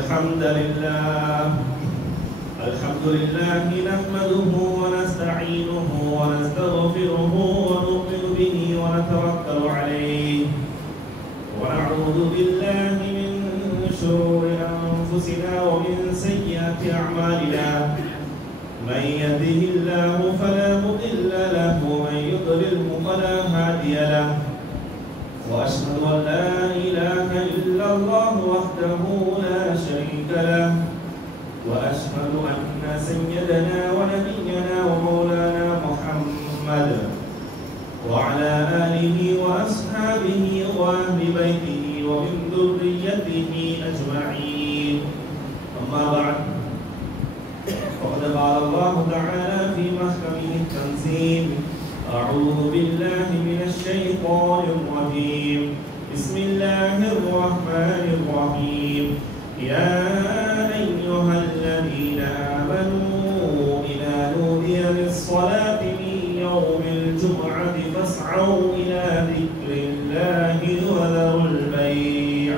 الحمد لله نحمده ونستعينه ونستغفره ونؤمن به ونتوكل عليه ونعوذ بالله من شرور أنفسنا ومن سيئات أعمالنا من يهده الله فلا مضل له ومن يضلله فلا هادي له وأشهد أن لا إله إلا الله وحده لا شريك له وأشهد أن سيدنا ونبينا ومولانا محمد وعلى آله وأصحابه وأهل بيته ومن ذريته أجمعين أما بعد فقد قال الله تعالى في محكمه التنزيل أعوذ بالله من الشيطان الرجيم بسم الله الرحمن الرحيم يا أيها الذين آمنوا إذا نودي للصلاة من يوم الجمعة فاسعوا إلى ذكر الله وذروا البيع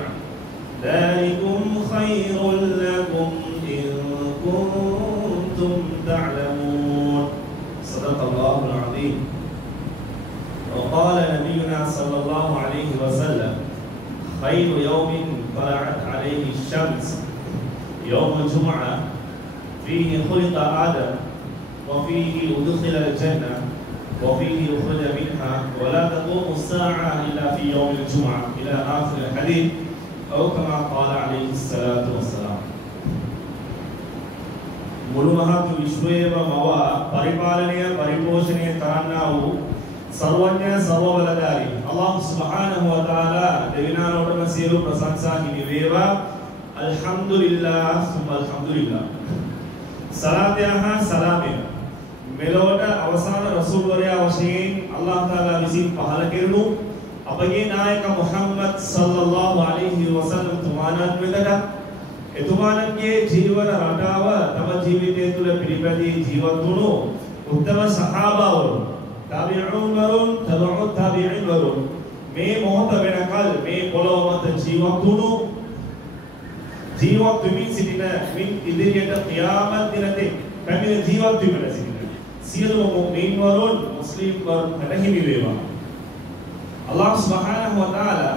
ذلكم خير لكم إن كنتم تعلمون صدق الله العظيم. وقال نبينا صلى الله عليه وسلم خير يوم طلعت عليه الشمس يوم الجمعة فيه خلق آدم وفيه أدخل الجنة وفيه أخرج منها ولا تقوم الساعة إلا في يوم الجمعة إلى آخر الحديث أو كما قال عليه الصلاة والسلام. මුළුමහත් විශ්වයේම මව පරිපාලනය පරිපෝෂණය කරන්නා වූ सर्वज्ञ सर्वबलधारी अल्लाह सुब्हानहु व तआला දෙවිනානෝටම සියලු ප්‍රශංසා හිමි වේවා. අල්හම්දුලිල්ලාහ් සුම්මා අල්හම්දුලිල්ලාහ්. සලාතයහ සලාමය මෙලොවට අවසාන රසූල් වරයා වශයෙන් අල්ලාහ් තාලා විසින් පහළ කෙරුණු අපගේ නායක මුහම්මද් සල්ලල්ලාහු අලයිහි වසල්ලම් තුමාණන් වෙතට එතුමාණන්ගේ ජීවන රටාව තම ජීවිතය තුළ පිළිපැදී ජීවත් වුණු උත්තම සහාබාවරු ताबिऊन वरुण तबउ ताबिईन वरुण මේ මොහොත වෙනකල් මේ පොළොව මත ජීවත් වුණු ජීවත් වෙමින් සිටින මින් ඉදිරියට ඛියාමත් දිනතේ පැමිණ ජීවත් වීමට සිටින සියලුම මුමින් වරුන් මුස්ලිම් වරුන් හිමි වේවා. අල්ලාහ් සුබ්හානහු ව තාලා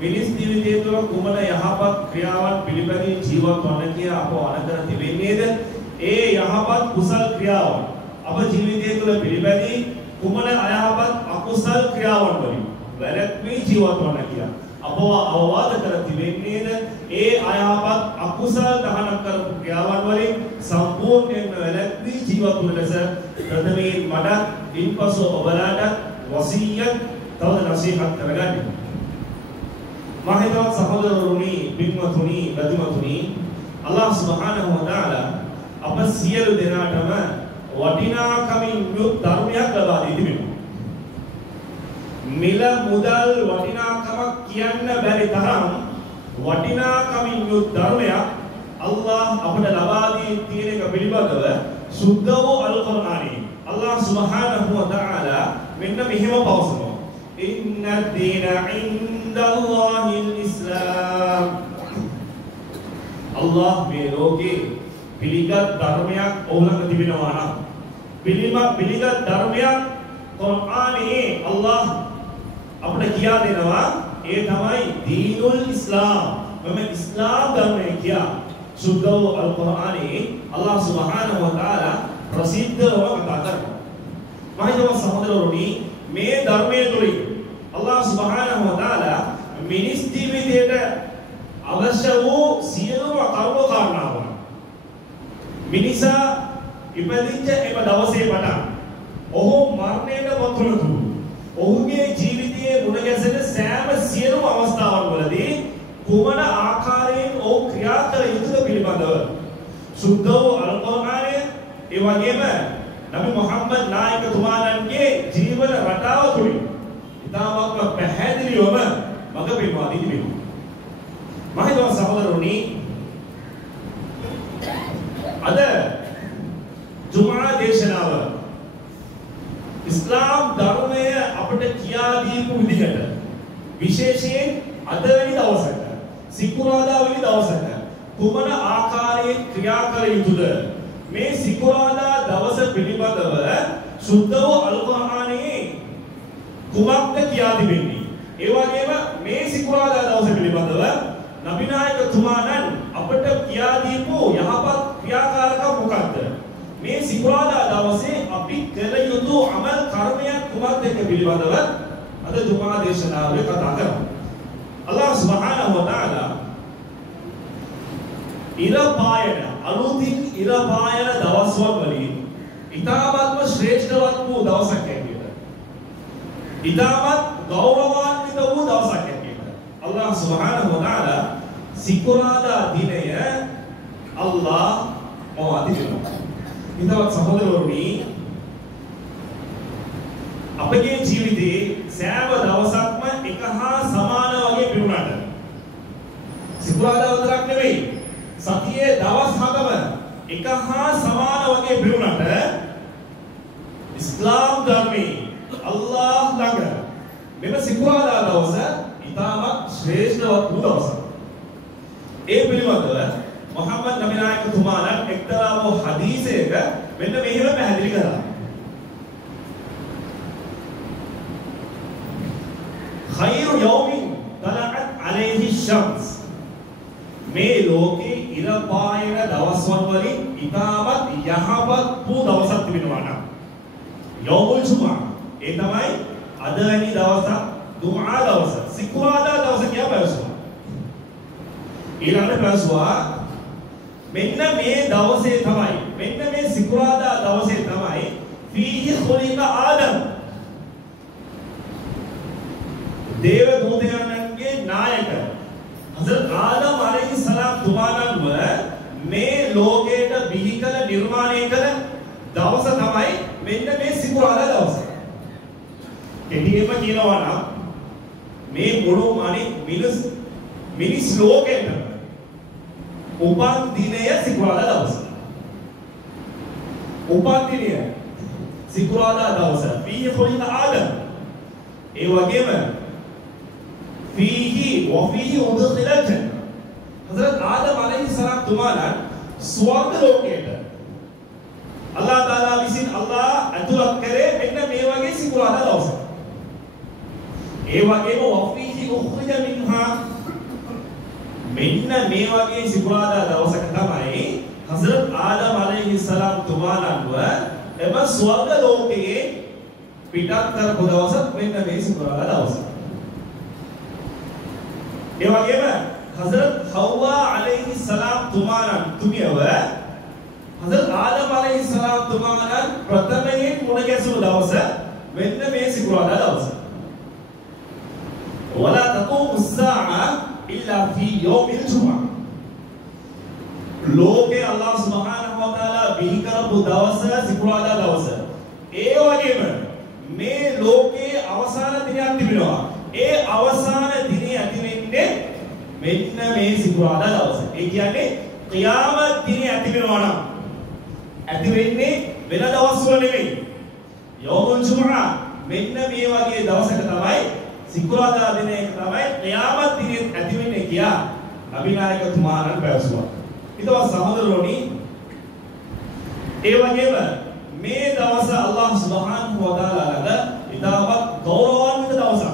මිනිස් ජීවිතය තුළ කුමන යහපත් ක්‍රියාවන් පිළිපැදී ජීවත් වන්න කියා අප අනකර තිබෙන්නේද? ඒ යහපත් කුසල් ක්‍රියාවන් අප ජීවිතය තුළ පිළිපැදී කුමන අයහපත් අකුසල් ක්‍රියාවන් වලින් වැළැක්වී ජීවත් වන්න කියලා අපව අවවාද කර තිබෙන්නේද? ඒ අයහපත් අකුසල් දහනක් කරපු ක්‍රියාවන් වලින් සම්පූර්ණයෙන්ම වැළැක්වී ජීවත් වන ලෙස ප්‍රථමයෙන් මට ඉන්පසු ඔබලාට වසියත් තවද නසීහත් කරගන්න. මහිතවත් සහෝදරවරුනි, පින්වතුනි, බදුමතුනි, අල්ලාහ් සුබ්හානහු ව තාලා අප සියලු දෙනාටම වටිනාකමින් යුත් ධර්මයක් ලබා දී තිබෙනවා. මිල මුදල් වටිනාකමක් කියන්න බැරි තරම් වටිනාකමින් යුත් ධර්මයක් අල්ලාහ් අපට ලබා දී තියෙන එක පිළිබඳව සුද්ධ වූ අල් කුර්ආනයේ අල්ලාහ් සුබ්හානහු ව තාලා මෙන්න මෙහෙම පවසනවා. ඉන්න දීන ඉන්දල්ලාහිල් ඉස්ලාම්. අල්ලාහ් මේ ලෝකේ පිළිගත් ධර්මයක් ඔවුලඟ තිබෙනවා නම් පිළිගත් ධර්මයක් කුර්ආනයේ අල්ලාහ් අපිට කියා දෙනවා. ඒ තමයි දීනුල් ඉස්ලාම්. මම ඉස්ලාම් ධර්මය කියා සුද්ධ වූ අල් කුර්ආනයේ අල්ලාහ් සුබ්හානහු ව තාලා ප්‍රසිද්ධව කතා කරනවා. මහිතව සහෝදරවරුනි, මේ ධර්මයේ තුලින් අල්ලාහ් සුබ්හානහු ව තාලා මිනිස් ජීවිතයට අවශ්‍ය වූ සියලුම කරුණු කාරණාවන් මිනිසා ඉපදිච්ච එම දවසේ පටන් ඔහු මරණයට පත්වනතුරු ඔහුගේ ජීවිතයේ මුණ ගැසෙන සෑම සියලුම අවස්ථාවන් වලදී කුමන ආකාරයෙන් ඔහු ක්‍රියා කළ යුතුද පිළිබඳව සුද්ධ වූ අල් කුර්ආනය, ඒ වගේම නබි මුහම්මද් නායකතුමාණන්ගේ ජීවන රටාව තුලින් ඉතාමත්ම පැහැදිලිවම මඟ පෙන්වා දී තිබෙනවා. මහිතව සහෝදරවරුනි, අද ජුමා දේශනාව ඉස්ලාම් ධර්මය අපට කියා දීපු විදිහට විශේෂයෙන් අද වෙනි දවසට සිකුරාදා වෙනි දවසට කුමන ආකාරයේ ක්‍රියා කළ යුතුද? මේ සිකුරාදා දවස පිළිබඳව සුද්ධ වූ අල් කුර්ආනයේ කුමක්ද කියා තිබෙන්නේ? ඒ වගේම මේ සිකුරාදා දවස පිළිබඳව නබි නායකතුමාණන් අපට කියා දීපු යහපත් ක්‍රියාකාරකම් මොකක්ද? මේ සිකුරාදා දවසේ අපි කළ යුතු අමල් කර්මයක් කුමක්ද පිළිබඳව අද ජුමා දේශනාවේ කතා කරමු. අල්ලාහ් සුබ්හානහු වතාලා ඉර පායන අලුතින් ඉර පායන දවස්වල වලින් ඉතාමත්ම ශ්‍රේෂ්ඨවත් වූ දවසක් හැටියට ඉතාමත් ගෞරවාන්විත වූ දවසක් හැටියට අල්ලාහ් සුබ්හානහු වතාලා සිකුරාදා දිනය අල්ලාහ් පවා තිබෙනවා. ඉතවත් සහෝදරවරුනි, අපගේ ජීවිතේ සෑම දවසක්ම එක හා සමාන වගේ පිරුණාට සිකුරාදා විතරක් නෙවෙයි සතියේ දවස් හතම එක හා සමාන වගේ පිරුණාට ඉස්ලාම් ධර්මයේ අල්ලාහ් ළඟ මෙම සිකුරාදා දවස ඉතාමත් ශ්‍රේෂ්ඨවත් වූ දවසක්. ඒ පිළිබඳව මොහම්මද් නබි නායකතුමාණන් එක්තරා වූ හදීසයක මෙන්න මෙහෙම පැහැදිලි කරා. خير يوم طلعت عليه الشمس මේ ලෝකේ ඉර පායන දවස්වල වලින් ඉතාමත් යහපත් වූ දවසක් තිබෙනවා නම් යෝමුල් ජුමා, ඒ තමයි අද වැනි දවස, දුමා දවස, සිකුරාදා දවස කියලා පැවසුවා. ඊළඟට පැවසුවා මෙන්න මේ දවසේ තමයි, මෙන්න මේ සිකුරාදා දවසේ තමයි ෆීහි ඛුලික ආදම්, දේව දූතයන්ගේ නායක හසරත් ආදම් අලයිහිස්සලාම් තුමාණන්ව මේ ලෝකයට බිහි කළ නිර්මාණය කළ දවස තමයි මෙන්න මේ සිකුරාදා දවස. එදිනෙම කියනවා නම් මේ මුළු මිනිස් ලෝකෙට උපන් දිනය සිකුරාදා දවස. උපන් දිනය සිකුරාදා දවස. ෆීහි ඛුලික ආදම්. ඒ වගේම فيه وفيه أدخل الجنة. حضرت آدم عليه السلام තුමාණන් ස්වර්ග ලෝකයට අල්ලාහ් තාලා විසින් අල්ලාහ් අතුලත් කරේ මෙන්න මේ වගේ සිකුරාදා දවසක. ඒ වගේම وفيه أخرج منها මෙන්න මේ වගේ සිකුරාදා දවසක තමයි හසරත් ආදම් عليه السلام තුමාණන්ව එම ස්වර්ග ලෝකයේ පිටත් කරපු දවස මෙන්න මේ සිකුරාදා දවස. ඒ වගේම හසරත් හව්වා අලයිහිස්සලාම් තුමාණන් තුමියව හසරත් ආදම් අලයිහිස්සලාම් තුමාණන් ප්‍රථමයෙන් මුණ ගැසුණු දවස මෙන්න මේ සිකුරාදා දවස. ولا تقوم الساعة إلا في يوم الجمعة. ලෝකේ අල්ලාහ් සුබ්හානහු වතාලා බිහි කරපු දවස සිකුරාදා දවස. ඒ වගේම මේ ලෝකේ අවසාන දිනයක් තිබෙනවා. ඒ අවසාන දිනේ ඇති වෙන්නේ මෙන්න මේ සිකුරාදා දවස. ඒ කියන්නේ ඛියාමත් දිනේ ඇති වෙනවා නම් ඇති වෙන්නේ වෙන දවස්වල නෙවෙයි. යෝමුල් ජුමුආ මෙන්න මේ වගේ දවසක තමයි සිකුරාදා දිනයක තමයි ඛියාමත් දිනේ ඇති වෙන්නේ කියා නබි නායකතුමාණන් පැවසුවා. ඊට සහෝදරෝනි, ඒ වගේම මේ දවස අල්ලාහ් සුබ්හානහු වතාලා ළඟ ඉතාමත් ගෞරවාන්විත දවසක්.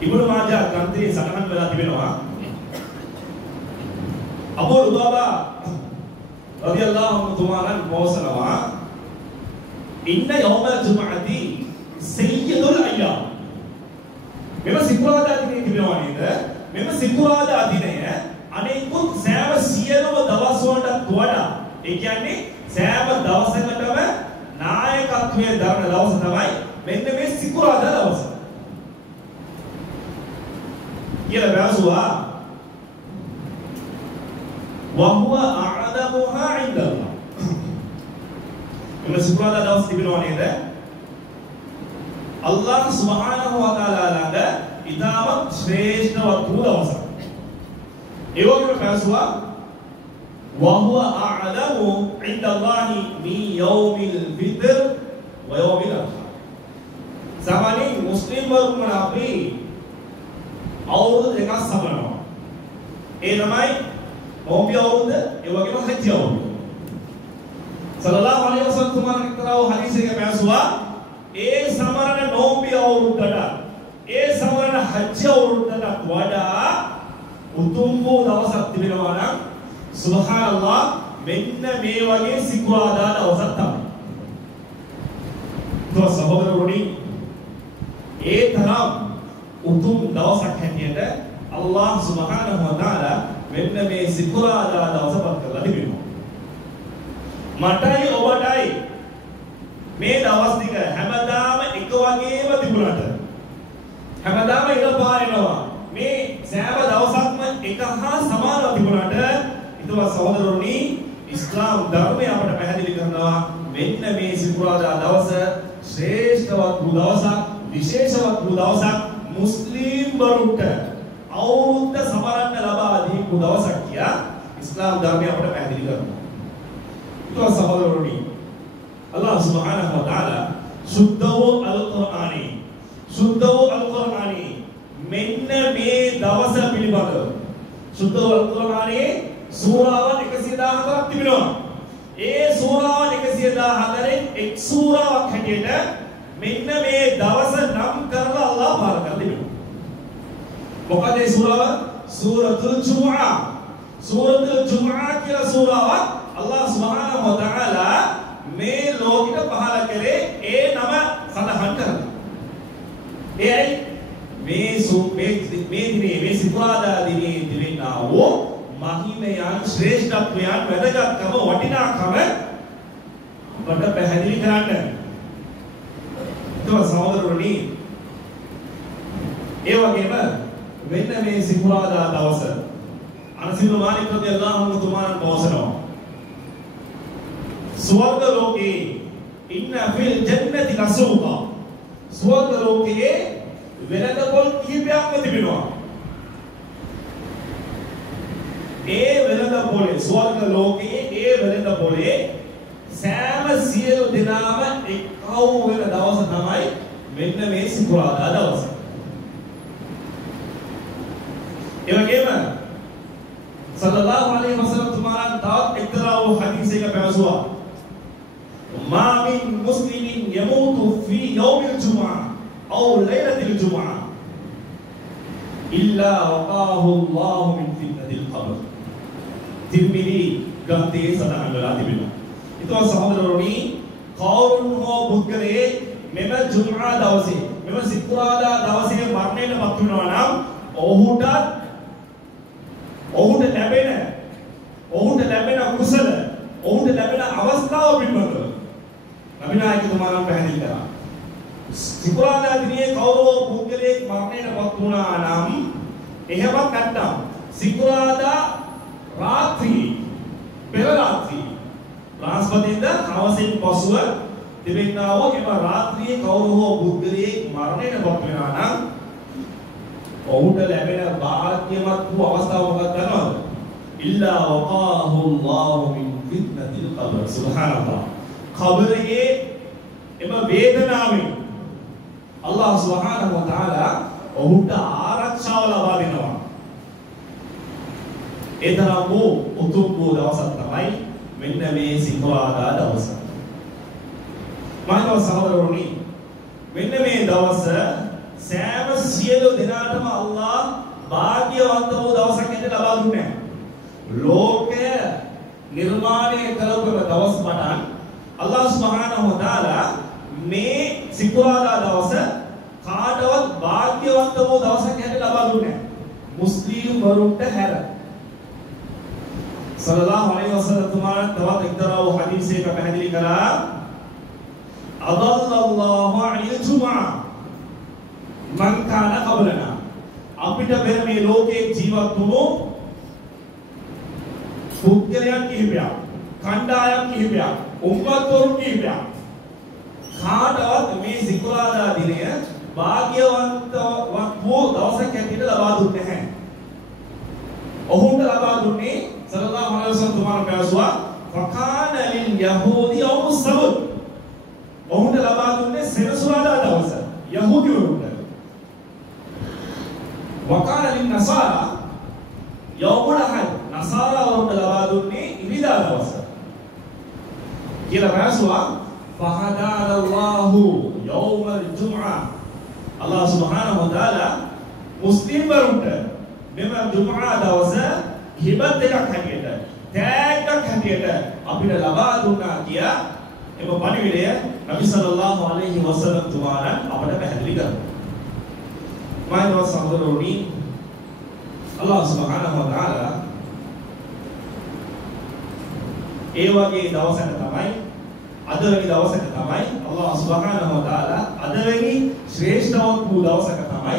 ඉබ්නු මාජා ග්‍රන්ථයේ සඳහන් වෙලා තිබෙනවා අබූ රුබාබා රදියල්ලාහු අන්හු තුමාණන් පවසනවා ඉන්න යෞමල් ජුමුඅති සය්යිදුල් අයියාම්. මෙම සිකුරාදා දිනේ තිබෙනවා නේද? මෙම සිකුරාදා දිනය අනෙකුත් සෑම සියලුම දවස් වලට වඩා, ඒ කියන්නේ සෑම දවසකටම නායකත්වයේ දරන දවස තමයි මෙන්න මේ සිකුරාදා දවස. කියලා බැලුවා وهو أعظمها عند الله. එම සිකුරාදා දවස් තිබෙනවා නේද? අල්ලාහ් සුබ්හානහු වතාලා ළඟ ඉතාමත් ශ්‍රේෂ්ඨවත් වූ දවසක්. ඒ වගේම බැලුවා وهو أعظم عند الله من يوم الفطر ويوم الأضحى. සාමාන්‍යයෙන් මුස්ලිම් වරුන් අපි අවුරුදු දෙකක් සමරනවා. ඒ තමයි නෝම්බි අවුරුද්ද, ඒ වගේම හජ්ජි අවුරුද්ද. සල්ලල්ලාහු අලයිහි වසල්ලම් තුමාණන් එක්තරා හදීස් එකක පැවසුවා ඒ සමරන නෝම්බි අවුරුද්දට ඒ සමරන හජ්ජි අවුරුද්දට වඩා උතුම් වූ දවසක් තිබෙනවා නම් සුබ්හානල්ලාහ් මෙන්න මේ වගේ සිකුරාදා දවසක් තමයි. તો සහෝදරවරුනි ඒ තරම් උතුම් දවසක් හැටියට අල්ලාහ් සුබ්හානහු වතාලා මෙන්න මේ සිකුරාදා දවස පත් කරලා තිබෙනවා. මටයි ඔබටයි මේ දවස් ටික හැමදාම එක වගේම තිබුණාට හැමදාම ඉර පාරිනවා මේ සෑම දවසක්ම එක හා සමානව තිබුණාට ඊටව සහෝදරවරුනි ඉස්ලාම් ධර්මය අපට පැහැදිලි කරනවා මෙන්න මේ සිකුරාදා දවස ශ්‍රේෂ්ඨවත් වූ දවසක් විශේෂවත් වූ දවසක් මුස්ලිම් වරුන්ට අවුරුද්ද සමරන්න ලබා දීපු දවසක් කියා ඉස්ලාම් ධර්මය අපට පැහැදිලි කරනවා. ඊට සහෝදරවරුනි අල්ලාහ් සුබ්හානහු වතාලා සුද්ධෝ අල් කුර්ආනි මෙන්න මේ දවස පිළිබඳව සුද්ධෝ අල් කුර්ආනි සූරාවන් 114ක් තිබෙනවා. ඒ සූරාවන් 114න් එක් සූරාවක් හැටියට මෙන්න මේ දවස නම් කරලා අල්ලාහ් පාර කරලා තිබෙනවා. මොකද ඒ සූරාව? සූරතුල් ජුමුઆ. සූරතුල් ජුමුආ කියලා සූරාවක් අල්ලාහ් සුබ්හානහු වතාලා මේ ලෝකෙට පහළ කරේ ඒ නම සඳහන් කරලා. එයි මේ සිකුරාදා දිනේ තිබෙනා වූ මහිමයන් ශ්‍රේෂ්ඨත්වයන් වැදගත්කම වටිනාකම අපට පැහැදිලි කරන්න. ඒක සහෝදරවරුනි ඒ වගේම මෙන්න මේ සිකුරාදා දවස අනස් ඉබ්නු මාලික් රදියල්ලාහු අන්හු තුමාණන් පවසනවා ස්වර්ග ලෝකේ ඉන්න ෆිල් ජන්නති ලසූකා ස්වර්ග ලෝකයේ වෙළඳපොල් කිහිපයක්ම තිබෙනවා. ඒ වෙළඳපොලේ ස්වර්ග ලෝකයේ ඒ වෙළඳපොලේ සෑම සියලු දිනම එක්කව වෙන දවස තමයි මෙන්න මේ සිකුරාදා දවස. ඒ වගේම සල්ලල්ලාහු අලයිහි වසල්ලම් තුමාණන් තවත් එක්තරා වූ හදීස් එකක පැවසුවා මා මින් මුස්ලිමින් යමූතු ෆී යෞමිල් ජුමුઆ අව ලෛලතිල් ජුමුઆ ඉල්ලා වකාහු අල්ලාහු මින් ෆිත්නතිල් ඛබර්. තිර්මිදි ග්‍රන්ථයේ සඳහන් වෙලා තිබෙනවා. ඊට සහෝදරවරුනි කවුරුන් හෝ පුද්ගලයේ මෙම ජුමුආ දවසේ මෙම සිකුරාදා දවසේ මරණයට පත් වෙනවා නම් ඔහුට ලැබෙන කුසල ඔහුට ලැබෙන අවස්ථාව පිළිබඳව නබි නායකතුමාණන් පැහැදිලි කරා. සිකුරාදා දිනේ කවුරු පුද්ගලයෙක් මරණයට පත් වුණා නම් එහෙමත් නැත්නම් සිකුරාදා රාත්‍රියේ පෙර රාත්‍රියේ බ්‍රහස්පතින්ද හවසින් පසුව තිබෙනා වූ එම රාත්‍රියේ කවුරු හෝ පුද්ගලයෙක් මරණයට පත් වෙනා නම් ඔහුට ලැබෙන භාග්‍යවත් වූ අවස්ථාව මොකක්ද දන්නවද? ඉල්ලා වකාහු අල්ලාහු මින් ෆිත්නතිල් ඛබර්. සුබ්හානල්ලාහ්. ඛබරයේ එම වේදනාවෙන් අල්ලාහ් සුබ්හානහු වතාලා ඔහුට ආරක්ෂාව ලබා දෙනවා. ඒ තරම් වූ උතුම් වූ දවසක් තමයි මෙන්න මේ සිකුරාදා දවස. මානව සහෝදරවරුනි මෙන්න මේ දවස සෑම සියලු දිනාටම අල්ලාහ් භාග්‍යවන්ත වූ දවසක් හැටියට ලබා දුන්නේ. ලෝකය නිර්මාණය කළපු දවස් පටන් අල්ලාහ් සුබ්හානහු වතාලා මේ සිකුරාදා දවස කාටවත් භාග්‍යවන්ත වූ දවසක් හැටියට ලබා දුන්නේ. මුස්ලිම් වරුන්ට හැර. සල්ලල්ලාහු අලයිහි වසල්ලම් තුමාණන් තවත් එක්තරා වූ හදීස් එකක පැහැදිලි කළා අදල්ලල්ලාහු අනිල් ජුමුආ මන් කාන क़බලනා අපිට පෙර මේ ලෝකයේ ජීවත් වුණු පුද්ගලයන් කිහිපයක් කණ්ඩායම් කිහිපයක් උම්මත්වරුන් කිහිපයක් කාටවත් මේ සිකුරාදා දිනය භාග්‍යවන්ත වූ දවසක් හැටියට ලබා දුන්නේ නැහැ. ඔහුන්ට ලබා දුන්නේ සල්ලල්ලාහු අලයිහි වසල්ලම් තුමාණන් පැවසුවා ෆකාන ලිල් යහූදි යෞමු සබත්. ඔහුන්ට ලබා දුන්නේ සෙනසුරාදා දවස යහූදිවරුන්ට. வகாலின் நசாரா யௌமுல் அஹத் நசாரா அவர்கள் அவாதுன்னே இனிதா දවස කියලා රාසුවා ஃபஹදාல்லாஹு யௌமல் ஜும்ஆ அல்லாஹ் சுப்ஹானஹு வ தஆலா මුස්ලිම් වරුන්ට මෙම ජුම්ආ දවස හිබත් එකක් හැටියට තෑග්ගක් හැටියට අපිට ලබා දුන්නා කියා එම පණිවිඩය නබි සල්ලල්ලාහු අලයිහි වසල්ලම් තුමාණන් අපට පැහැදිලි කරනවා. මානව සහෝදරවරුනි අල්ලාහ් සුබ්හානහු ව තාලා ඒ වගේ දවසක තමයි අද වෙනි දවසක තමයි අල්ලාහ් සුබ්හානහු ව තාලා අද වෙනි ශ්‍රේෂ්ඨවත් වූ දවසක තමයි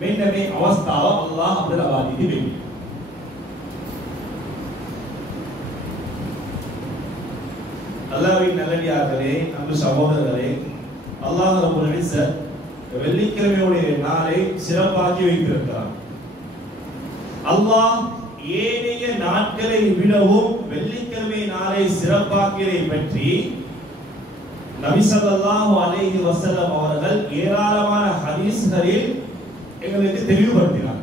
මෙන්න මේ අවස්ථාව අල්ලාහ් අපට ලබා දී තිබෙන්නේ. அல்லாஹ்வின் நல்லடியார்களே, அன்பு சகோதரர்களே, அல்லாஹ் ரப்பல் இஸ்ஸத் வெள்ளிக்கிழமையுடைய நாளை சிறப்பாக்கி வைத்திருக்கிறார். அல்லாஹ் ஏனைய நாட்களை விடவும் வெள்ளிக்கிழமை நாளை சிறப்பாக்கியதை பற்றி நபி ஸல்லல்லாஹு அலைஹி வஸல்லம் அவர்கள் ஏராளமான ஹதீஸ்களில் எங்களுக்கு தெளிவுபடுத்தினார்.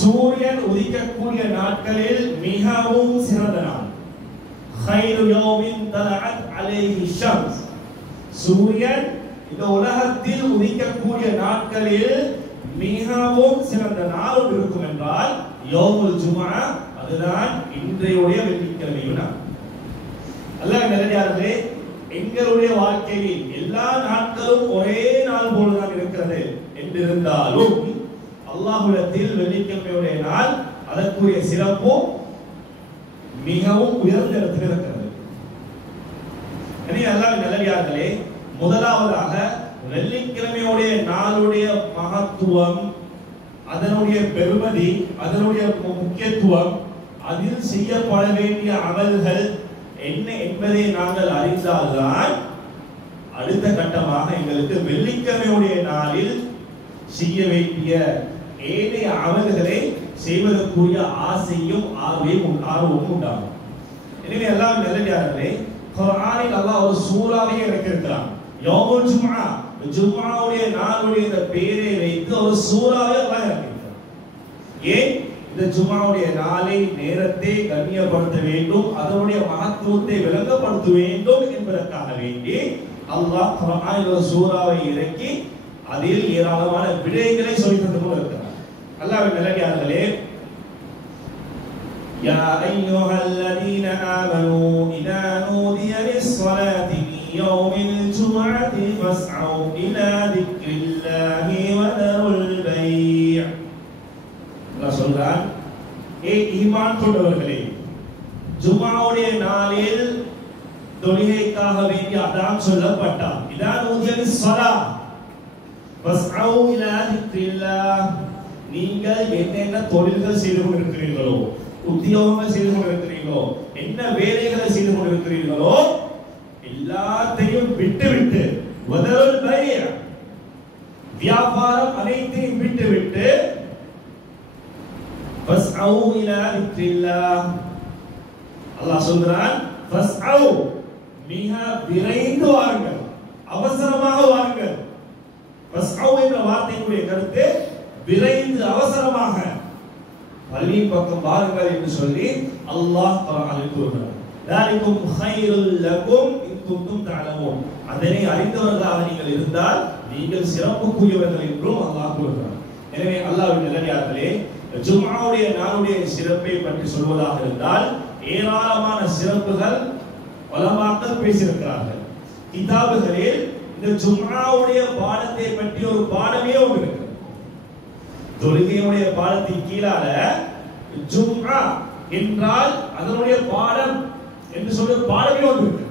சூரியன் உதிக்கக்கூடிய நாட்களில் மிகவும் சிறந்த நாள். خير يوم طلعت عليه الشمس. சூரியன் இந்த உலகத்தில் உதிக்கக்கூடிய நாட்களில் மிகவும் சிறந்த நாள் இருக்கும் என்றால் யௌமுல் ஜும்ஆ, அதுதான் இன்றைய வெள்ளிக்கிழமை நாள். அல்லாஹ் நல்லடியார்களே, எங்களுடைய வாழ்க்கையில் எல்லா நாட்களும் ஒரே நாள் போலதான் இருக்கிறது என்றிருந்தாலும் அல்லாஹ்விடத்தில் வெள்ளிக்கிழமையுடைய நாள் அதற்குரிய சிறப்பு மிகவும் உயர்ந்த இடத்தில் இருக்கிறது. எனவே அல்லாஹ் நல்லடியார்களே, முதலாவதாக வெள்ளிக்கிழமையுடைய நாளுடைய மகத்துவம், அதனுடைய பெருமதி, அதனுடைய முக்கியத்துவம், அதில் செய்யப்பட வேண்டிய அமல்கள் என்ன என்பதை நாங்கள் அறிந்தால்தான் அடுத்த கட்டமாக எங்களுக்கு வெள்ளிக்கிழமையுடைய நாளில் செய்ய வேண்டிய ஏனைய அமல்களை செய்வதற்குரிய ஆசையும் ஆர்வமும் உண்டாகும். எனவே எல்லாம் நல்லடியார்களே, குர்ஆனில் அல்லாஹ் ஒரு சூறாவை இறக்கியிருக்கிறான். யௌமுல் ஜும்ஆ, ஜும்ஆவுடைய நாளுடைய இந்த பெயரை வைத்து ஒரு சூறாவை அல்லாஹ் இறக்கியிருக்கிறான். ஏன்? இந்த ஜும்ஆவுடைய நாளை, நேரத்தை கண்ணியப்படுத்த வேண்டும், அதனுடைய மகத்துவத்தை விளங்கப்படுத்த வேண்டும் என்பதற்காக வேண்டி அல்லாஹ் குர்ஆனில் ஒரு சூறாவை இறக்கி அதில் ஏராளமான விடயங்களை சொல்லி தந்து கொண்டிருக்கிறார். அல்லாஹ்வின் நல்லடியார்களே, யா அய்யுஹல்லதீன ஆமனூ இதா நூதிய லிஸ்ஸலாத்தி மின் யௌமில் ஜும்ஆத்தி ஃபஸ்அவ் இலா திக்ரில்லாஹி வ தருல் பைஅ. அல்லாஹ் சொல்றான், ஏ ஈமான் கொண்டவர்களே, ஜும்ஆவுடைய நாளில் தொழுகைக்காக வேண்டி அதான் சொல்லப்பட்டால் இதா நூதிய லிஸ்ஸலா ஃபஸ்அவ் இலா திக்ரில்லாஹ், நீங்கள் என்னென்ன தொழில்கள் செய்து கொண்டிருக்கிறீர்களோ, உத்தியோகங்கள் செய்து கொண்டிருக்கிறீர்களோ, என்ன வேலைகளை செய்து கொண்டிருக்கிறீர்களோ எல்லாத்தையும் விட்டுவிட்டு வதருல் பைஅ, வியாபாரம் அனைத்தையும் விட்டுவிட்டு ஃபஸ்அவ் இலா திக்ரில்லாஹ், அல்லாஹ் சொல்றான் ஃபஸ்அவ், மிக விரைந்து வாருங்கள், அவசரமாக வாருங்கள். ஃபஸ்அவ் என்ற வார்த்தைக்குரிய கருத்து விரைந்து அவசரமாக பள்ளி பக்கம் வாருங்கள் என்று சொல்லி அல்லாஹ் குர்ஆனில் கூறுகிறார். ذَلِكُمْ خَيْرٌ لَكُمْ إِن كُنتُمْ تَعْلَمُونَ, அதனை அறிந்தவர்களாக நீங்கள் இருந்தால் நீங்கள் சிறப்புக்குரியவர்கள் என்றும் அல்லாஹ் கூறுகிறார். எனவே அல்லாஹ்வின் நல்லடியார்களே, ஜும்ஆவுடைய நாளுடைய சிறப்பை பற்றி சொல்வதாக இருந்தால் ஏராளமான சிறப்புகள் உலமாக்கள் பேசியிருக்கிறார்கள். கிதாபுகளில் இந்த ஜும்ஆவுடைய பாடத்தை பற்றி ஒரு பாடமே ஒன்று இருக்கு. தொழுகையுடைய பாடத்தின் கீழால ஜும்ஆ என்றால் அதனுடைய பாடம் என்று சொல்ற பாடமே ஒன்று இருக்கு.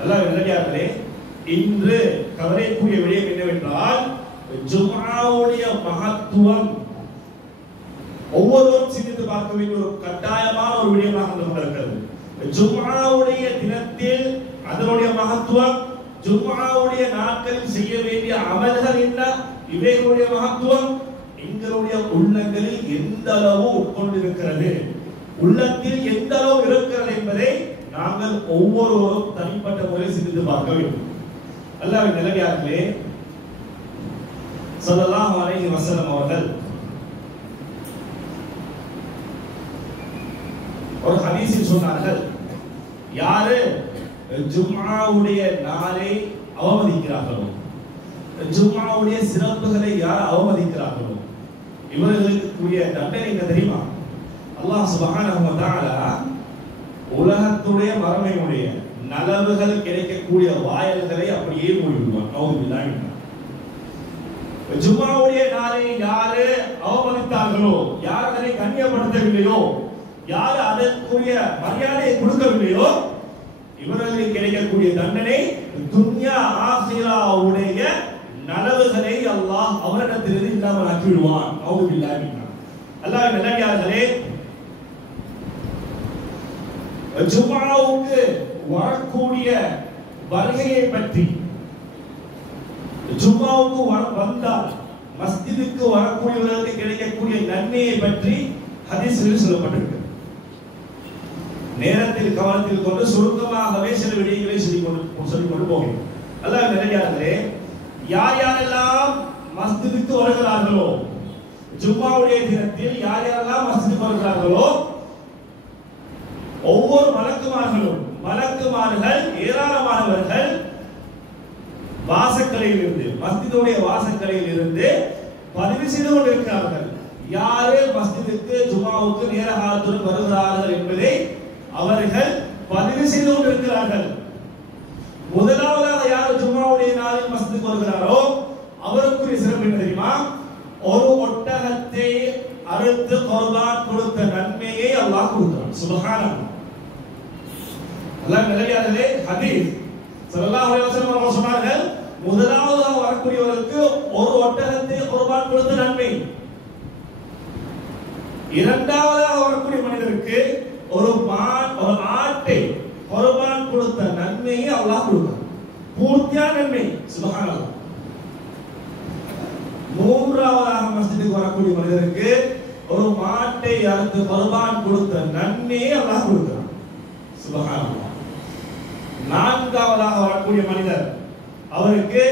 அல்லாஹ் நல்லடியார்களே, இன்று கவலைக்குரிய விடயம் என்னவென்றால் ஜும்ஆவுடைய மகத்துவம் ஒவ்வொருவரும் சிந்தித்து பார்க்க வேண்டிய ஒரு கட்டாயமான ஒரு விடயமாக இருந்து கொண்டிருக்கிறது. ஜும்ஆவுடைய தினத்தில் அதனுடைய மகத்துவம், ஜும்ஆவுடைய நாட்களில் செய்ய வேண்டிய அமல்கள் என்ன, இவைகளுடைய மகத்துவம் எங்களுடைய உள்ளங்களில் எந்த அளவு உட்கொண்டிருக்கிறது, உள்ளத்தில் எந்த அளவு இருக்கிறது என்பதை நாங்கள் ஒவ்வொருவரும் தனிப்பட்ட முறையில் சிந்தித்து பார்க்க வேண்டும். அல்லாஹ்வின் நல்லடியார்களே, ஸல்லல்லாஹு அலைஹி வஸல்லம் அவர்கள் ஒரு ஹதீஸில் சொன்னார்கள், யாரு ஜும்ஆவுடைய நாளை அவமதிக்கிறார்களோ, ஜும்ஆவுடைய சிறப்புகளை யார் அவமதிக்கிறார்களோ இவர்களுக்கு கூடிய தண்டனை என்ன தெரியுமா? அல்லாஹ் சுப்ஹானஹு வ தஆலா உலகத்துடைய மறுமையுடைய நலவுகள் கிடைக்கக்கூடிய வாயில்களை அப்படியே மூடிவிடுவார். நௌதுபில்லாஹி. ஜும்ஆவுடைய நாளை யாரு அவமதித்தார்களோ, யார் அதனை கண்ணியப்படுத்தவில்லையோ, யார் அதற்குரிய மரியாதையை கொடுக்கவில்லையோ இவர்களுக்கு கிடைக்கக்கூடிய தண்டனை துன்யா ஆகிராவுடைய நலவுகளை அல்லாஹ் அவரிடத்திலிருந்து இல்லாமல் ஆக்கிவிடுவான். நௌதுபில்லாஹி. அல்லாஹ் நல்லடியார்களே, ஜும்ஆவுக்கு வரக்கூடிய வருகையை பற்றி, ஜும்ஆவுக்கு வந்தால் மஸ்ஜிதுக்கு வரக்கூடியவர்களுக்கு கிடைக்கக்கூடிய நன்மையை பற்றி ஹதீஸில் சொல்லப்பட்டிருக்கிறது. நேரத்தில் கவனத்தில் கொண்டு சுருக்கமாகவே சில விடயங்களை சொல்லிக்கொண்டு போகிறேன். அல்லாஹ் நல்லடியார்களே, யார் யாரெல்லாம் மஸ்ஜிதுக்கு வருகிறார்களோ, ஜும்ஆவுடைய தினத்தில் யார் யாரெல்லாம் மஸ்ஜிதுக்கு வருகிறார்களோ ஒவ்வொரு மலக்குமார்கள் ஏராளமானவர்கள் வாசக்கலையில் இருந்து, மஸ்ஜிதுடைய வாசக்கலையில் இருந்து பதிவு செய்து கொண்டிருக்கிறார்கள். யாரு மஸ்ஜிதுக்கு ஜும்ஆவுக்கு நேர காலத்துடன் வருகிறார்கள் என்பதை அவர்கள் பதிவு செய்து கொண்டிருக்கிறார்கள். முதலாவதாக யார் ஜும்ஆவுடைய நாளில் மஸ்ஜிதுக்கு வருகிறாரோ அவருக்குரிய சிறப்பு என்ன தெரியுமா? ஒரு ஒட்டகத்தை அறுத்து குர்பான் கொடுத்த நன்மையை அல்லாஹ் கொடுக்கிறான். சுப்ஹானல்லாஹ். அல்லாஹ் நல்லடியார்களே, ஹதீஸ் ஸல்லல்லாஹு அலைஹி வஸல்லம் அவர்கள் சொன்னார்கள், முதலாவதாக வரக்கூடியவர்களுக்கு ஒரு ஒட்டகத்தை குர்பான் கொடுத்த நன்மை, இரண்டாவதாக வரக்கூடிய மனிதருக்கு ஒரு ஆட்டை குர்பான் கொடுத்த நன்மையை அல்லாஹ் கொடுக்கிறான். பூர்த்தியான நன்மை. சுப்ஹானல்லாஹ். மூன்றாவதாக மஸ்ஜிதுக்கு வரக்கூடிய மனிதருக்கு ஒரு மாட்டை அறுத்து குர்பான் கொடுத்த நன்மையை அல்லாஹ் கொடுக்கிறான். சுப்ஹானல்லாஹ். நான்காவதாக வரக்கூடிய மனிதர், அவருக்கு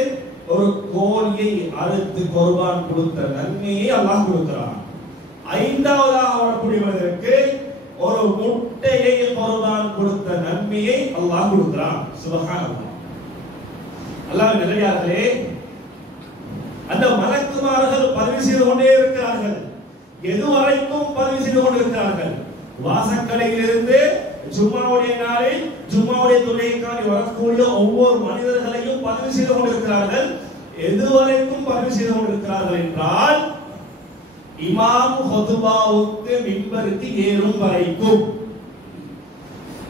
ஒரு கோழியை அறுத்து குர்பான் கொடுத்த நன்மையை அல்லாஹ் கொடுக்கிறான். ஐந்தாவதாக வரக்கூடிய மனிதருக்கு ஒரு முட்டையை குர்பான் கொடுத்த நன்மையை அல்லாஹ் கொடுக்கிறான். சுப்ஹானல்லாஹ். அல்லாஹ் நல்லடியார்களே, அந்த மலக்குமார்கள் பதிவு செய்து கொண்டே இருக்கிறார்கள். எதுவரைக்கும் பதிவு செய்து கொண்டிருக்கிறார்கள்? வாசக்கடையில் இருந்து ஜும்ஆவுடைய நாளில் ஜும்ஆவுடைய தொழுகைக்காக வரக்கூடிய ஒவ்வொரு மனிதர்களையும் பதிவு செய்து கொண்டிருக்கிறார்கள். எதுவரைக்கும் பதிவு செய்து கொண்டிருக்கிறார்கள் என்றால், இமாம் ஹுதுபாவுக்கு மிம்பருக்கு ஏறும் வரைக்கும்.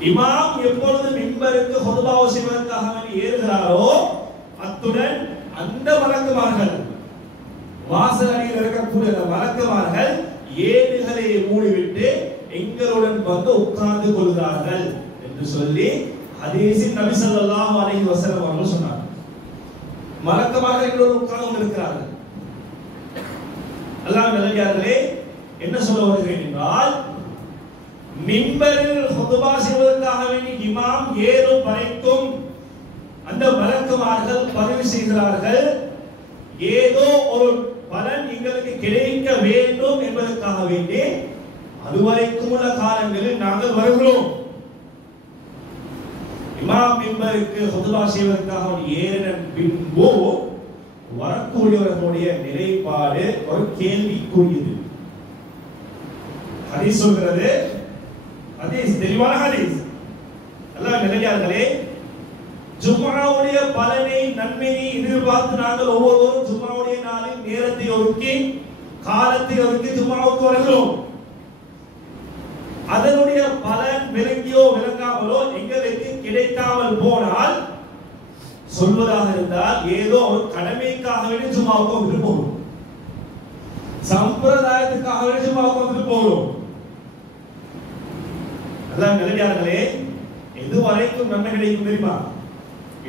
இமாம் எப்பொழுது மிம்பருக்கு ஹுதுபாவை செய்வதற்காக ஏறுகிறாரோ அத்துடன் அந்த மலக்குமார்கள், வாசல் அடியில் இருக்கக்கூடிய மலக்குமார்கள் ஏடுகளை மூடிவிட்டு எங்களுடன் வந்து உட்கார்ந்து கொள்கிறார்கள் என்று சொல்லி ஹதீஸில் நபி ஸல்லல்லாஹு அலைஹி வஸல்லம் அவர்கள் சொன்னார். மலக்குமார்கள் எங்களோடு உட்கார்ந்து கொண்டிருக்கிறார்கள். அல்லாஹ் நல்லடியார்களே, என்ன சொல்ல வருகிறேன் என்றால், மிம்பரில் ஹுதுபா செய்வதற்காக வேண்டி இமாம் ஏறும் வரைக்கும் அந்த மலக்குமார்கள் பதிவு செய்கிறார்கள். ஏதோ ஒரு பலன் எங்களுக்கு கிடைக்க வேண்டும் என்பதற்காக வேண்டி அதுவரைக்கும் உள்ள காலங்களில் நாங்கள் வருகிறோம். இமாம் மிம்பருக்கு ஹுதுபா செய்வதற்காக ஏறின பின்பு வரக்கூடியவர்களுடைய நிலைப்பாடு ஒரு கேள்விக்குரியது. ஹதீஸ் சொல்கிறது, ஹதீஸ் தெளிவான ஹதீஸ். அல்லாஹ் நல்லடியார்களே, ஜும்ஆவுடைய பலனை நன்மையை எதிர்பார்த்து நாங்கள் ஒவ்வொருவரும் ஜும்ஆவுடைய நாளில் நேரத்தை ஒதுக்கி காலத்தை ஒதுக்கி ஜும்ஆவுக்கு வருகிறோம். அதனுடைய பலன் விளங்கியோ விளங்காமலோ எங்களுக்கு கிடைக்காமல் போனால், சொல்வதாக இருந்தால் ஏதோ ஒரு கடமைக்காக வேண்டி ஜும்ஆவுக்கு வந்துட்டு போகிறோம், சம்பிரதாயத்துக்காக வேண்டி ஜும்ஆவுக்கு வந்துட்டு போகிறோம். அல்லாஹ் நல்லடியார்களே, எதுவரைக்கும் நன்மை கிடைக்கும் தெரியுமா?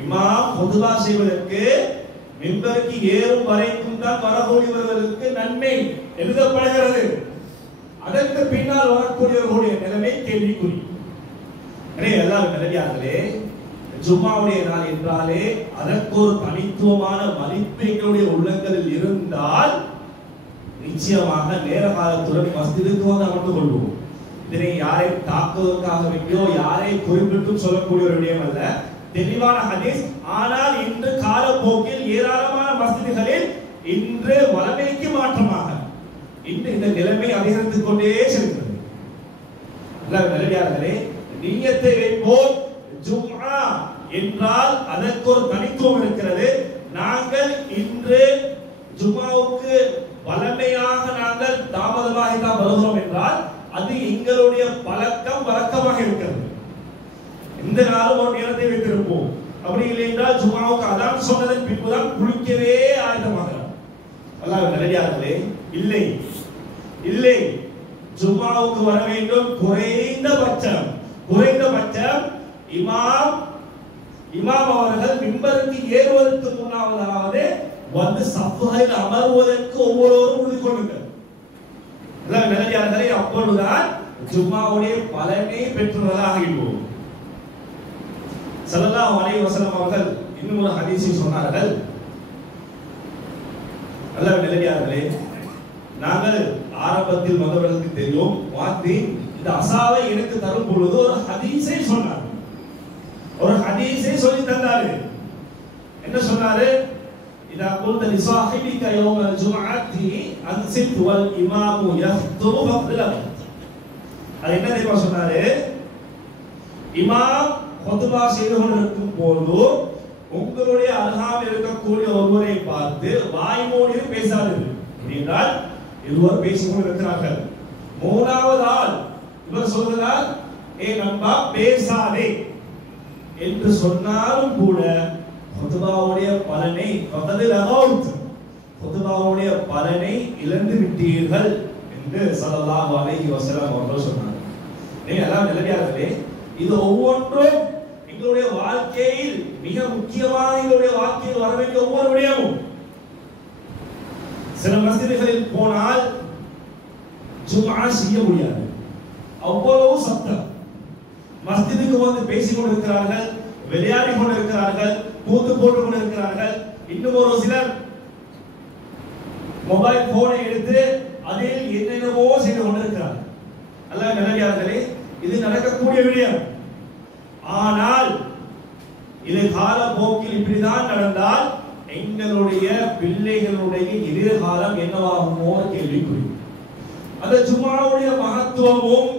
இமாம் ஹுதுபா செய்வதற்கு மிம்பருக்கு ஏறும் வரைக்கும் தான் வரக்கூடியவர்களுக்கு நன்மை எழுதப்படுகிறது. அதற்கு பின்னால் வரக்கூடியவர்களுடைய நிலைமை கேள்விக்குறி. எனவே எல்லாரும் நல்லடியார்களே, ஜும்மாவுடைய நாள் என்றாலே அதற்கு ஒரு தனித்துவமான மதிப்பு எங்களுடைய உள்ளங்களில் இருந்தால் நிச்சயமாக நேர காலத்துடன் மஸ்ஜிதுக்கு வந்து அமர்ந்து கொள்வோம். இதனை யாரை தாக்குவதற்காக வேண்டியோ யாரை குறிப்பிட்டும் சொல்லக்கூடிய ஒரு விடயம் அல்ல, தெளிவான ஹதீஸ். ஆனால் இன்று காலப்போக்கில் ஏராளமான மஸ்ஜிதுகளில் இன்று வளமைக்கு மாற்றமாக இன்று இந்த நிலைமை அதிகரித்துக் கொண்டே செல்கிறது. நல்லடியார்களே, நிய்யத்தை வைப்போம். ஜும்ஆ என்றால் அதற்கு ஒரு தனித்துவம் இருக்கிறது. நாங்கள் இன்று ஜும்ஆவுக்கு வளமையாக நாங்கள் தாமதமாக தான் வருகிறோம் என்றால் அது எங்களுடைய பழக்கம் வழக்கமாக இருக்கிறது. இந்த நாளும் ஒரு நேரத்தை வைத்திருப்போம். அப்படி இல்லை என்றால் ஜும்ஆவுக்கு அதான் சொன்னதன் பின்புதான் குளிக்கவே ஆயத்தமாகிறோம். அல்லாஹ் நல்லடியார்களே, இல்லை இல்லை, ஜும்ஆவுக்கு வர வேண்டும். குறைந்தபட்சம் இமாம் அவர்கள் மிம்பருக்கு ஏறுவதற்கு முன்னாவதாவது வந்து சஃப்ஹைல் அமர்வதற்கு ஒவ்வொருவரும் உறுதி கொள்ளுங்கள். நல்லடியார்களே, அப்பொழுதுதான் ஜும்ஆவுடைய பலனை பெற்றவர்களாக ஆகிடுவோம். ஸல்லல்லாஹு அலைஹி வஸல்லம் அவர்கள் இன்னும் ஒரு ஹதீஸில் சொன்னார்கள், அல்லாஹ் நல்லடியார்களே, நாங்கள் ஆரம்பத்தில் வந்தவர்களுக்கு தெரியும், வாத்தி இந்த அசாவை எனக்கு தரும் பொழுது ஒரு ஹதீஸை சொன்னார். ஒரு ஹதீஸை சொல்லி தந்தாரு. என்ன சொன்னாரு? இதா குல்த லிசாஹிபிக யௌமல் ஜும்அத்தி அன்சித் வல் இமாமு யஃதுபு ஃபக்துலஹு. அது என்ன தெரியுமா சொன்னாரு? இமாம் குத்பா செய்து கொண்டிருக்கும் போது உங்களுடைய அருகாமையில் இருக்கக்கூடிய ஒருவரை பார்த்து வாய் மூடி பேசாதீர்கள். என்றால் இருவர் பேசிக் கொண்டிருக்கிறார்கள். மூணாவது ஆள் இவர் சொல்கிறார், ஏ நண்பா பேசாதே என்று சொன்னாலும் கூட குத்பாவுடைய பலனை குத்பாவுடைய பலனை இழந்து விட்டீர்கள் என்று ஸல்லல்லாஹு அலைஹி வஸல்லம் அவர்கள் சொன்னார். எல்லாம் நல்லடியார்களே, இது ஒவ்வொன்றும் எங்களுடைய வாழ்க்கையில் மிக முக்கியமான எங்களுடைய வாழ்க்கையில் வர வேண்டிய ஒவ்வொரு விடயமும். சில மஸ்ஜிதுகளில் போனால் ஜும்ஆ செய்ய முடியாது, அவ்வளவு சத்தம். மஸ்ஜிதுக்கு வந்து பேசிக் கொண்டிருக்கிறார்கள், விளையாடி கொண்டிருக்கிறார்கள், கூத்து போட்டுக் கொண்டிருக்கிறார்கள். இன்னும் ஒரு சிலர் மொபைல் போனை எடுத்து அதில் என்னென்னவோ செய்து கொண்டிருக்கிறார்கள். அல்லாஹ் நல்லடியார்களே, இது நடக்கக்கூடிய விடயம். ஆனால் இது காலப்போக்கில் இப்படிதான் நடந்தால் எங்களுடைய பிள்ளைகளுடைய எதிர்காலம் என்னவாகுமோ கேள்விக்குறி. அந்த ஜும்ஆவுடைய மகத்துவமும்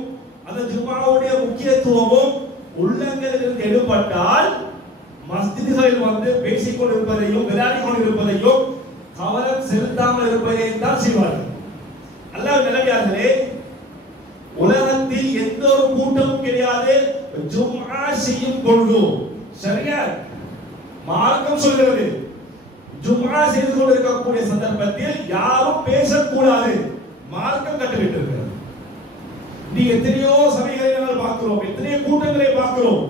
அந்த ஜும்ஆவுடைய முக்கியத்துவமும் உள்ளங்களிலிருந்து எடுபட்டால் மஸ்ஜிதுகளில் வந்து பேசிக் கொண்டிருப்பதையும் விளையாடி கொண்டிருப்பதையும் கவனம் செலுத்தாமல் இருப்பதையும் தான் செய்வார்கள். அல்லாஹ் நல்லடியார்களே, உலகத்தில் எந்த ஒரு கூட்டமும் கிடையாது ஜும்ஆ செய்யும் பொழுது சரியா மார்க்கம் சொல்கிறது, ஜும்ஆ செய்து கொண்டிருக்கக்கூடிய சந்தர்ப்பத்தில் யாரும் பேசக்கூடாது. மார்க்கம் கட்டளையிட்டிருக்கிறது. நீ எத்தனையோ சபைகளை நாங்கள் பார்க்கிறோம், எத்தனையோ கூட்டங்களை பார்க்கிறோம்.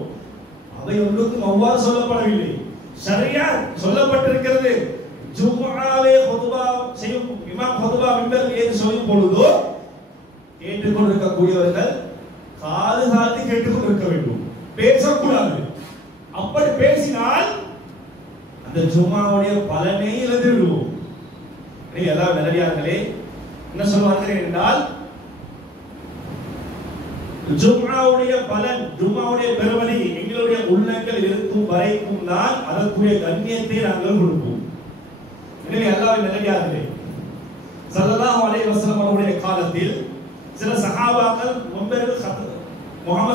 அவை ஒன்றுக்கும் அவ்வாறு சொல்லப்படவில்லை. சரியா சொல்லப்பட்டிருக்கிறது, ஜும்ஆவே குத்பா செய்யும் இமாம் குத்பா மிம்பரில் ஏறி சொல்லும் பொழுது கேட்டுக்கொண்டிருக்கக்கூடியவர்கள் காது தாழ்த்தி கேட்டுக்கொண்டிருக்க வேண்டும், பேசக்கூடாது. அப்படி பேசினால் அந்த ஜும்ஆவுடைய பலனை இழந்து விடுவோம். எல்லாம் நல்லடியார்களே, என்ன சொல்வார்கள் என்றால் ஜும்ஆவுடைய பலன், ஜும்ஆவுடைய பெருமதி எங்களுடைய உள்ளங்கள் இருக்கும் வரைக்கும் தான் அதற்குரிய கண்ணியத்தை நாங்கள் கொடுப்போம். எனவே அல்லாஹ்வின் நல்லடியார்களே, ஸல்லல்லாஹு அலைஹி வஸல்லம் அவருடைய காலத்தில் சில சஹாபாக்கள் முஹம்மது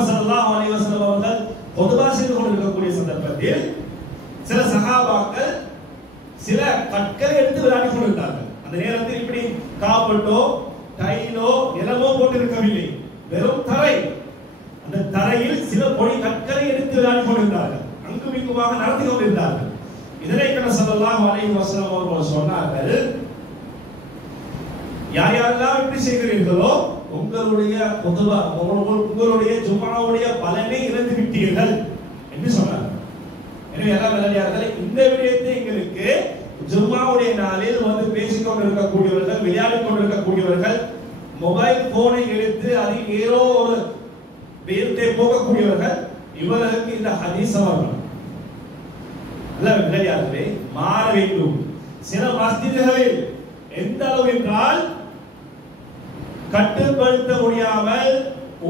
ஸல்லல்லாஹு அலைஹி வஸல்லம் அவர்கள் குத்பா செய்து கொண்டிருக்கக்கூடிய சந்தர்ப்பத்தில் சில சஹாபாக்கள் சில கற்களை எடுத்து விளையாடி கொண்டிருந்தார்கள். அந்த நேரத்தில் இப்படி காப்பட்டோ டைலோ நிலமோ போட்டிருக்கவில்லை, வெறும் தரை. அந்த தரையில் சில பொடி கற்களை எடுத்து விளையாடி கொண்டிருந்தார்கள், அங்கும் இங்குமாக நடத்தி கொண்டிருந்தார்கள். இதனை கண்ட ஸல்லல்லாஹு அலைஹி வஸல்லம் அவர்கள் சொன்னார்கள், யார் யாரெல்லாம் இப்படி செய்கிறீர்களோ உங்களுடைய குத்பா, உங்களுடைய ஜும்ஆவுடைய பலனை இழந்து விட்டீர்கள் என்று சொன்னார்கள். எனவே எல்லாம் நல்லடியார்களே, இந்த விடயத்தை எங்களுக்கு ஜும்ஆவுடைய நாளில் வந்து பேசிக் கொண்டிருக்கக்கூடியவர்கள், விளையாடி கொண்டிருக்கக்கூடியவர்கள், மொபைல் போனை எடுத்து அதில் ஏதோ ஒரு பேருந்தை போகக்கூடியவர்கள், இவர்களுக்கு இந்த ஹதீஸ் அவர்கள் அல்லாஹ் நல்லடியார்களே மாற வேண்டும். சில மஸ்ஜிதுகளில் எந்த அளவு என்றால் கட்டுப்படுத்த முடியாமல்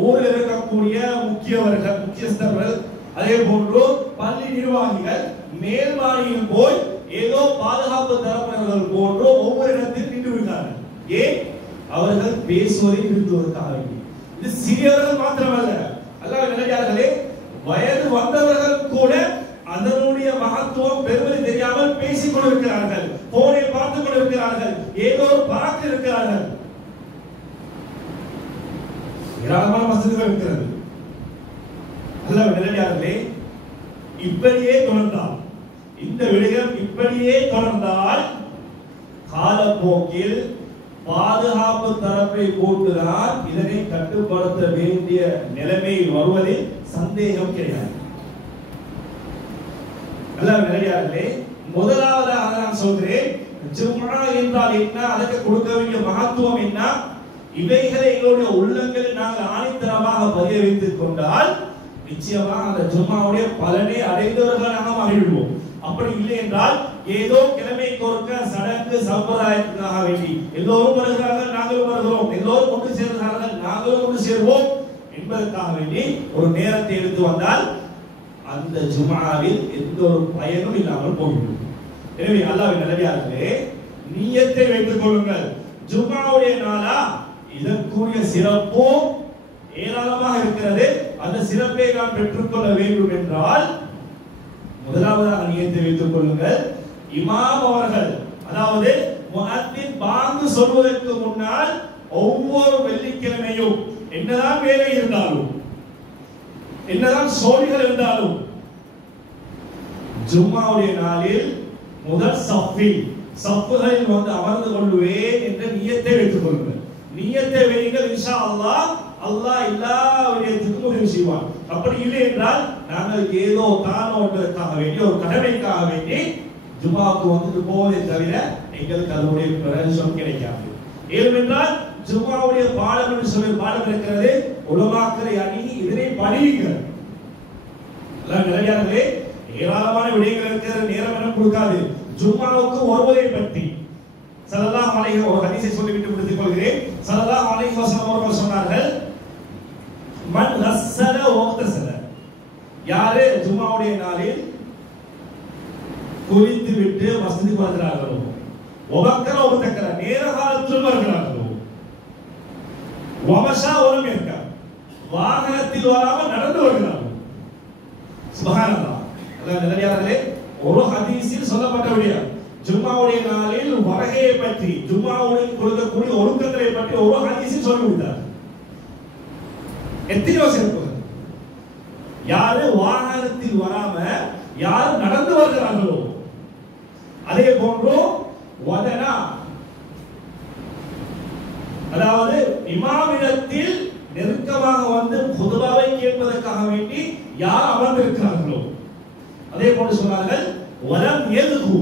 ஊரில் இருக்கக்கூடிய முக்கியஸ்தர்கள் அதே போன்று பள்ளி நிர்வாகிகள் மேல்மாடியில் போய் ஏதோ பாதுகாப்பு தரப்பினர்கள் போன்று ஒவ்வொரு இடத்தில் நின்று விடுகிறார்கள். ஏன்? அவர்கள் பேசுவதை நிறுத்துவதற்காக வேண்டி. இது சிறியவர்கள் மாத்திரமல்ல, அல்லாஹ் நல்லடியார்களே வயது வந்தவர்கள் கூட அதனுடைய மகத்துவம் பெருமை தெரியாமல் பேசிக் கொண்டிருக்கிறார்கள், போனை பார்த்துக் கொண்டிருக்கிறார்கள், ஏதோ பராக்கு இருக்கிறார்கள். ஏராளமான மஸ்ஜிதுகள் இருக்கிறது. அல்லாஹ் நல்லடியார்களே இப்படியே தொடர்ந்தால், இந்த விடயம் இப்படியே தொடர்ந்தால் காலப்போக்கில் பாதுகாப்பு தரப்பை போட்டுதான் இதனை கட்டுப்படுத்த வேண்டிய நிலைமை வருவதில் சந்தேகம் கிடையாது. அல்லாஹ் நல்லடியார்களே முதலாவதாக நான் சொல்கிறேன், ஜும்ஆ என்றால் என்ன, அதற்கு கொடுக்க வேண்டிய மகத்துவம் என்ன, இவைகளை எங்களுடைய உள்ளங்களில் நாங்கள் ஆணித்தரமாக பதிய வைத்துக் கொண்டால் நிச்சயமாக அந்த ஜும்ஆவுடைய பலனை அடைந்தவர்களாக மாறிவிடுவோம். அப்படி இல்லை என்றால் ஏதோ கிழமைக்கு ஒருக்க சடங்கு சம்பிரதாயத்துக்காக வேண்டி எல்லோரும் வருகிறார்கள் நாங்களும் வருகிறோம், எல்லோரும் ஒன்று சேர்கிறார்கள் நாங்களும் ஒன்று சேர்வோம் என்பதற்காக வேண்டி ஒரு நேரத்தை எடுத்து வந்தால் அந்த ஜும்ஆவில் எந்த ஒரு பயனும் இல்லாமல் போய்விடும். எனவே அல்லாஹ்வின் நல்லடியார்களே நியத்தை வைத்துக் கொள்ளுங்கள். ஜும்ஆவுடைய நாளா இதற்குரிய சிறப்பு ஏராளமாக இருக்கிறது. அந்த சிறப்பை நாம் பெற்றுக்கொள்ள வேண்டும் என்றால் முதலாவதாக நியத்தை வைத்துக் கொள்ளுங்கள். இமாம் அவர்கள், அதாவது முஅத்தின் பாங்கு சொல்வதற்கு முன்னால் ஒவ்வொரு வெள்ளிக்கிழமையும் என்னதான் வேலை இருந்தாலும் என்னதான் சோழிகள் இருந்தாலும் ஜும்ஆவுடைய நாளில் முதல் சஃப்புகளில் வந்து அமர்ந்து கொள்வேன் என்ற நியத்தை வைத்துக் கொள்ளுங்கள். நியத்தை வையுங்கள், இன்ஷா அல்லாஹ் அல்லாஹ் எல்லா விடயத்துக்கும் உதவி செய்வார். அப்படி இல்லை என்றால் நாங்கள் ஏதோ தானோன்றதுக்காக வேண்டி ஒரு கடமைக்காக வேண்டி ஜும்ஆவுக்கு வந்துட்டு போவதை தவிர எங்களுக்கு அதனுடைய பிரயோஜனம் கிடைக்காது. ஏனென்றால் ஜும்ஆவுடைய பாடம் என்று சொல்லி பாடம் இருக்கிறது, உலமாக்களை அணுகி இதனை படியுங்கள். நல்லடியார்களே ஏராளமான விடயங்கள் இருக்கிறது, நேரம் என கொடுக்காது. ஜும்ஆவுக்கு வருவதை பற்றி ஸல்லல்லாஹு அலைஹி ஒரு ஹதீஸை சொல்லிவிட்டு முடித்துக் கொள்கிறேன். ஸல்லல்லாஹு அலைஹி வஸல்லம் அவர்கள் சொன்னார்கள், மன் கஸ்ஸல வக்தஸல, யாரு ஜும்ஆவுடைய நாளில் குளித்து விட்டு மஸ்ஜிதுக்கு வருகிறார்களோ, வபக்கர வபதக்கர நேர காலத்தில் வருகிறார்களோ, வமஷா வலம் இருக்க வாகனத்தில் வராமல் நடந்து வருகிறார்கள். சுப்ஹானல்லாஹ். அல்லாஹ் நல்லடியார்களே ஒரு ஹதீஸில் சொல்லப்பட்ட விடயம் ஜும்ஆவுடைய நாளில் வருகையை பற்றி, ஜும்ஆவுடன் கொடுக்கக்கூடிய ஒழுக்கங்களை பற்றி ஒரு ஹதீஸில் சொல்லிவிட்டார். எத்தனையோ சிறப்புகள். யாரு வாகனத்தில் வராம யார் நடந்து வருகிறார்களோ, அதே போன்று வதனா, அதாவது இமாமிடத்தில் நெருக்கமாக வந்து குதுபாவை கேட்பதற்காக வேண்டி யார் அமர்ந்திருக்கிறார்களோ, அதே போன்று சொன்னார்கள் வலம் எதுகு,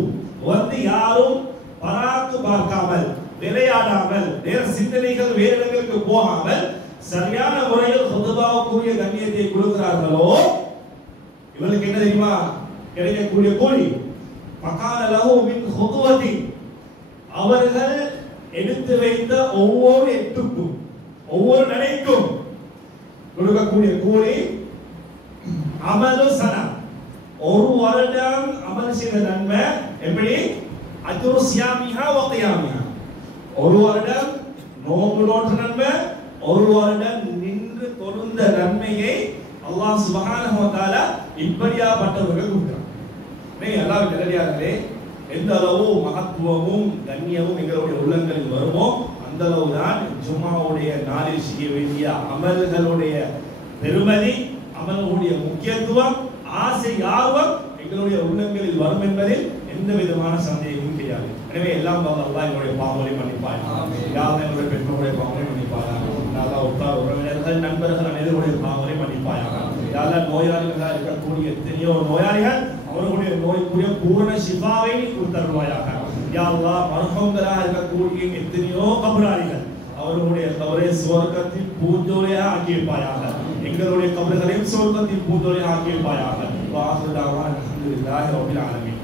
வந்து யாரும் பராக்கு பார்க்காமல் விளையாடாமல் வேற சிந்தனைகள் வேற இடங்களுக்கு போகாமல் சரியான முறையில் குதுபாவுக்குரிய கண்ணியத்தை கொடுக்கிறார்களோ இவளுக்கு என்ன தெரியுமா கிடைக்கக்கூடிய கூலி? மகான லஹு மின் குதுவதி, அவர்கள் எடுத்து வைத்த ஒவ்வொரு எட்டுக்கும் ஒவ்வொரு நடைக்கும் கொடுக்கக்கூடிய கூலி அமலு சனா, ஒரு வருடம் அமல் செய்த நன்மை. எப்படி? அஜ்ரு சியாமிஹா வ கியாமிஹா, ஒரு வருடம் நோன்பு நோற்ற நன்மை, ஒரு வருடம் நின்று தொழுந்த நன்மையை அல்லாஹ் சுப்ஹானஹு வ தஆலா இப்படியாப்பட்டவர்கள் கொடுக்கிறார். அல்லாஹ்வின் நல்லடியார்களே எந்த அளவு மகத்துவமும் கண்ணியமும் எங்களுடைய உள்ளங்களில் வருமோ அந்த அளவுதான் ஜும்ஆவுடைய நாளில் செய்ய வேண்டிய அமல்களுடைய பெருமதி, அமல்களுடைய முக்கியத்துவம், ஆசை ஆர்வம் எங்களுடைய உள்ளங்களில் வரும் என்பதில் எந்த விதமான சந்தேகமும் கிடையாது. எனவே எல்லாம் அல்லாஹ் எங்களுடைய பாவங்களை மன்னிப்பார். யாரும் எங்களுடைய பெற்றோருடைய பாவங்களை மன்னிப்பார். நல்லா உற்றார் உறவினர்கள் நண்பர்கள் அனைவருடைய பாவங்களை மன்னிப்பாயாக. யாரெல்லாம் நோயாளிகளாக இருக்கக்கூடிய எத்தனையோ நோயாளிகள் அவர்களுடைய நோய்க்குரிய பூரண ஷிஃபாவை கொடுத்தருள்வாயாக. யா அல்லாஹ் மர்ஹூம்களாக இருக்கக்கூடிய எத்தனையோ கபராளிகள் அவர்களுடைய கபரை சுவர்க்கத்தில் பூஞ்சோலையாக ஆக்கி வைப்பாயாக. எங்களுடைய கபர்களையும் சுவர்க்கத்தில் பூஞ்சோலையாக ஆக்கி வைப்பாயாக. வாஹிரு தஅவானா அல்ஹம்துலில்லாஹி ரப்பில் ஆலமீன்.